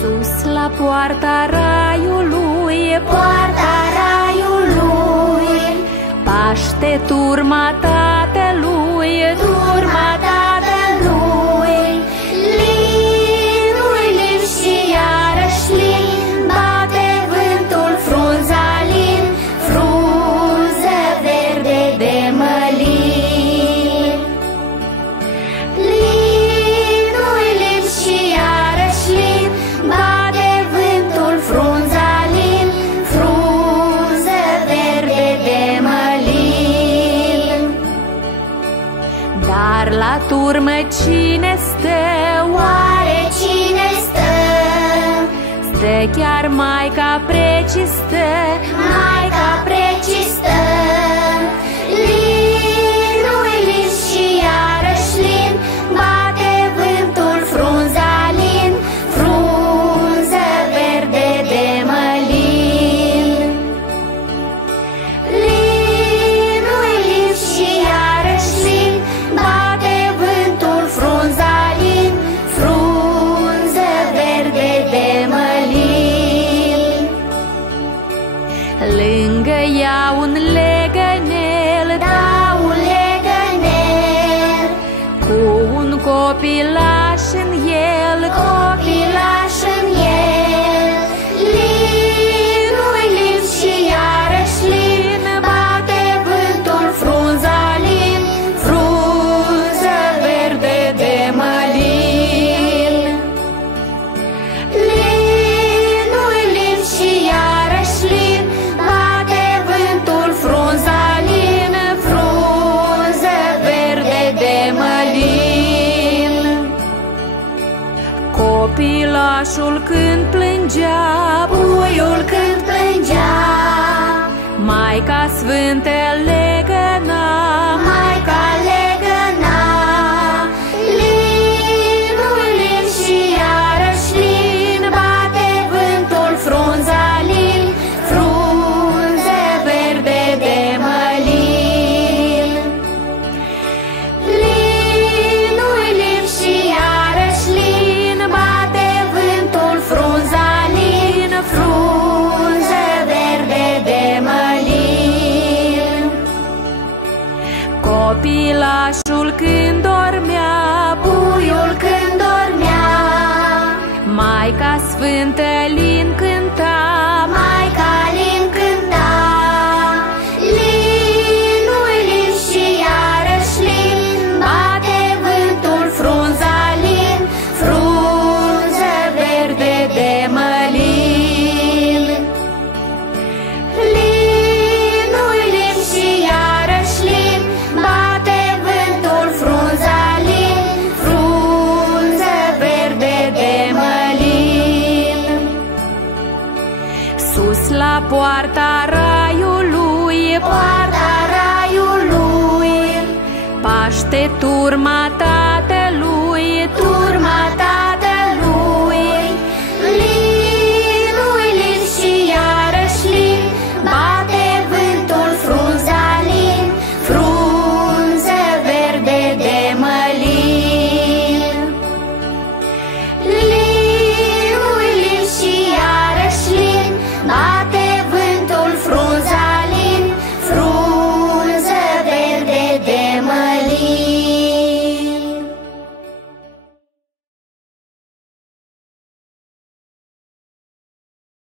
Sus la poarta raiului, poarta raiului, paște turma Tatălui, turma Tatălui. Linul lin și iarăși lin, bate vântul frunza lin, frunză verde de mălin. Linul lin și iarăși lin, bate vântul frunza lin, frunză verde de mălin. dar la turmă cine stă? Oare cine stă? Stă chiar Maica Precistă, Maica Precistă. Linul lin și iarăși lin, bate vântul frunza lin, frunză verde de mălin. Linul lin și iarăși lin, bate vântul frunza lin, frunză verde de mălin. lângă ea un legănel, Da, un legănel, cu un copilaș în el, copilaș în el. Linul lin și iarăși lin, bate vântul frunza lin, frunză verde de mălin. Linul lin și iarăși lin, bate vântul frunza lin, frunză verde de mălin. Copilașul când plângea, Puiul când plângea, Maica Sfântă legăna, Maica legăna. Linul lin și iarăși lin, bate vântul frunza lin, frunză verde de mălin. Linul lin și iarăși lin, bate vântul frunza lin, frunză verde de mălin. Copilașul când dormea, Puiul când dormea, Maica Sfântă lin cânta, Maica lin cânta. Linul lin și iarăși lin, bate vântul frunza lin, frunză verde de mălin. Linul lin și iarăși lin, bate vântul frunza lin, frunză verde de mălin. sus la poarta raiului, Poarta raiului, paște turma